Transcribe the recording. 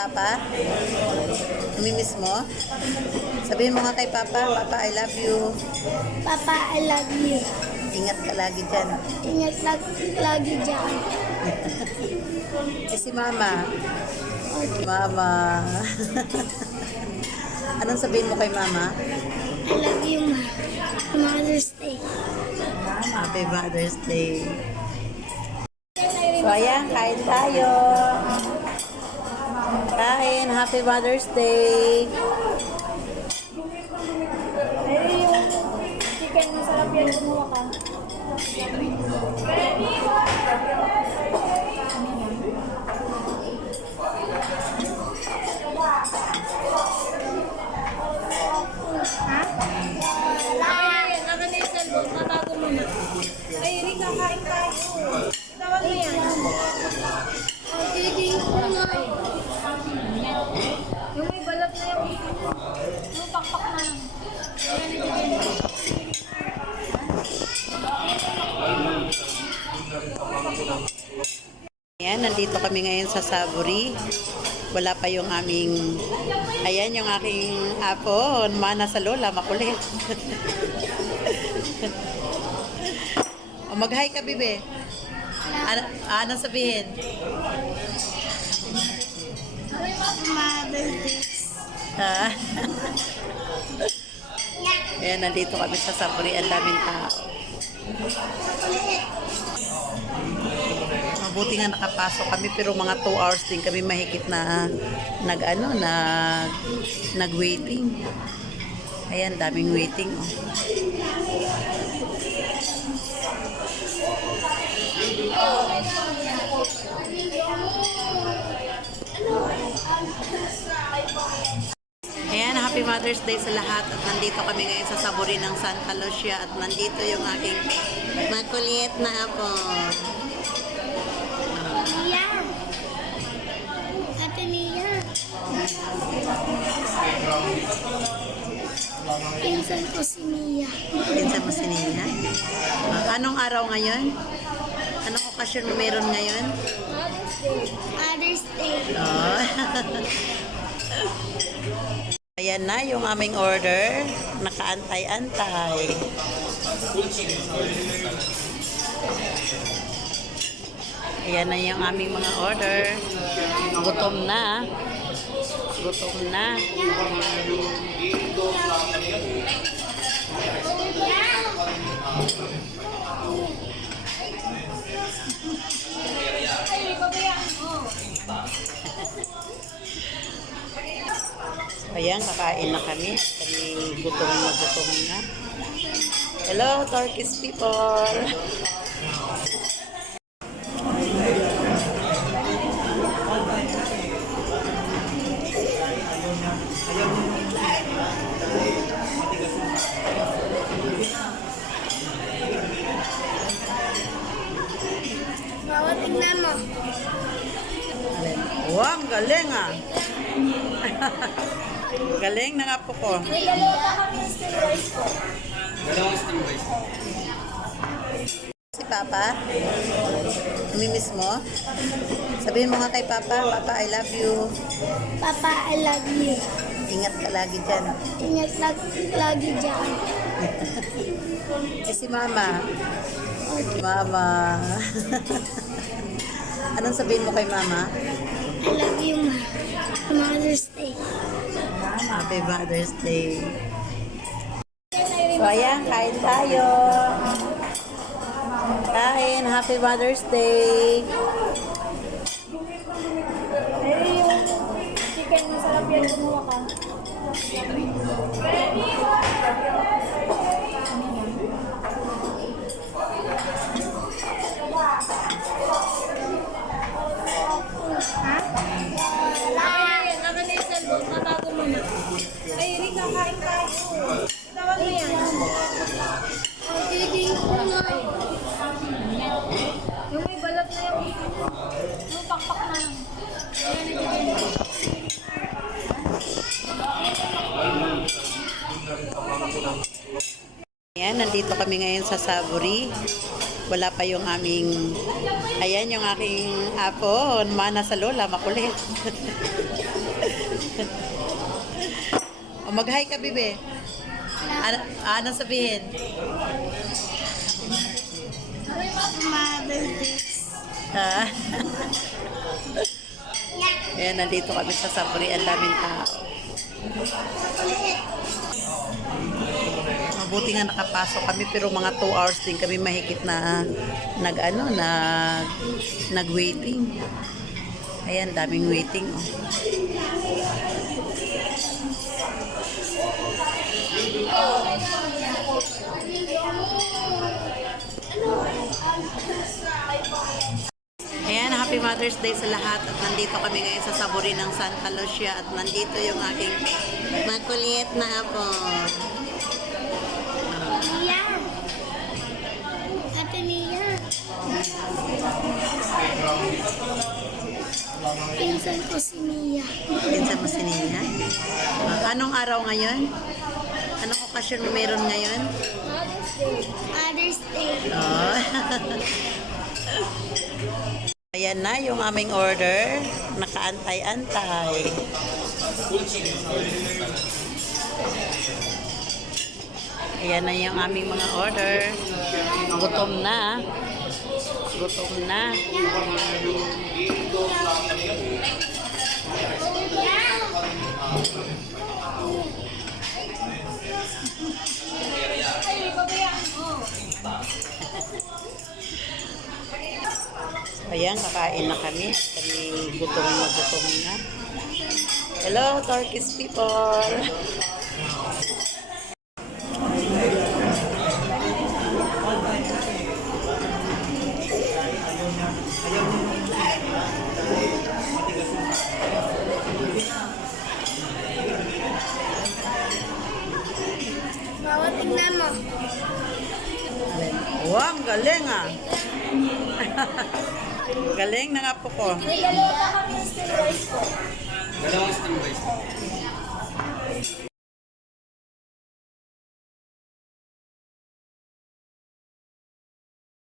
Papa? Namimiss mo? Sabihin mo nga kay Papa, Papa, I love you. Papa, I love you. Ingat ka lagi dyan. Ingat lagi dyan. Si Mama. Mama. Anong sabihin mo kay Mama? I love you, Ma. Mother's Day. Happy Mother's Day. So ayan, kain tayo. Kain, Happy Mother's Day. Chicken, masarap yan. Kumuha ka. Ay, Rika, kain tayo. Tawag mo yan. Yung may balat na yung pakpak na. Ayan, nandito kami ngayon sa Savory. Wala pa yung aming, ayan yung aking apo, mana sa lola, makulit. O, mag-hi ka, bibe. Anong sabihin? Mother's Day. Ha? Ayan, nandito kami sa Savory. Ang daming tao. Mabuti nga nakapasok kami, pero mga 2 hours din kami mahigit na nag-waiting. Ayan, daming waiting. Oh. Ayan, Happy Mother's Day sa lahat. At nandito kami ngayon sa Savory ng Santa Lucia. At nandito yung aking makulit na apo. Mia. Ate Mia. Pinsan ko si Mia. Pinsan mo si Nina? Anong araw ngayon? Anong okasyon mo meron ngayon? Mother's Day. Oh. Ayan na yung aming order. Nakaantay-antay. Ayan na yung aming mga order. Gutom na. Gutom na. Ayan, kakain na kami. Kami gutom na. Hello, Turkish people! Bawat tignan mo. Wow, ang galing ah! Galing ng apo ko. May dalawa kami still rice ko. Si Papa? Namimiss mo? Sabihin mo nga kay Papa, Papa, I love you. Papa, I love you. Ingat ka lagi dyan. Ingat lagi dyan. Si Mama. Mama. Anong sabihin mo kay Mama? I love you, Ma. Mother's Day. Happy Mother's Day. So ayan, kain tayo. Kain, Happy Mother's Day. Ay, yung chicken, masarap yan. Kumuha ka. Ay, Rika, kain tayo. Tawag mo yan. Yung may balat na yung pakpak na. Ayan, nandito kami ngayon sa Savory. Wala pa yung aming, ayan yung aking apo, mana sa lola, makulit. O mag-hi ka, bibe. Ano sabihin? Ah. Ayan, nandito kami sa Saburi. Ang daming tao. Mabuti nga nakapasok kami pero mga 2 hours din kami mahigit na nag-waiting. Ayan, daming waiting. Oh. Ayan, Happy Mother's Day sa lahat at nandito kami ngayon sa Saburi ng Santa Lucia at nandito yung aking makulit na apo. Mia. Ate Mia. Pinsan ko si Mia. Pinsan mo si Nia? Anong araw ngayon? Anong okasyon mo meron ngayon? Mother's Day. Oh. Ayan na yung aming order. Nakaantay-antay. Ayan na yung aming mga order. Gutom na. Gutom na. Ayan, kakain na kami. Kami gutom na gutom na. Hello, Turkish people! Bawat tingnan mo. Wow, ang galing ah! Galing ng apo ko. May dalawa kami ng steam rice po. Dalawang steam rice.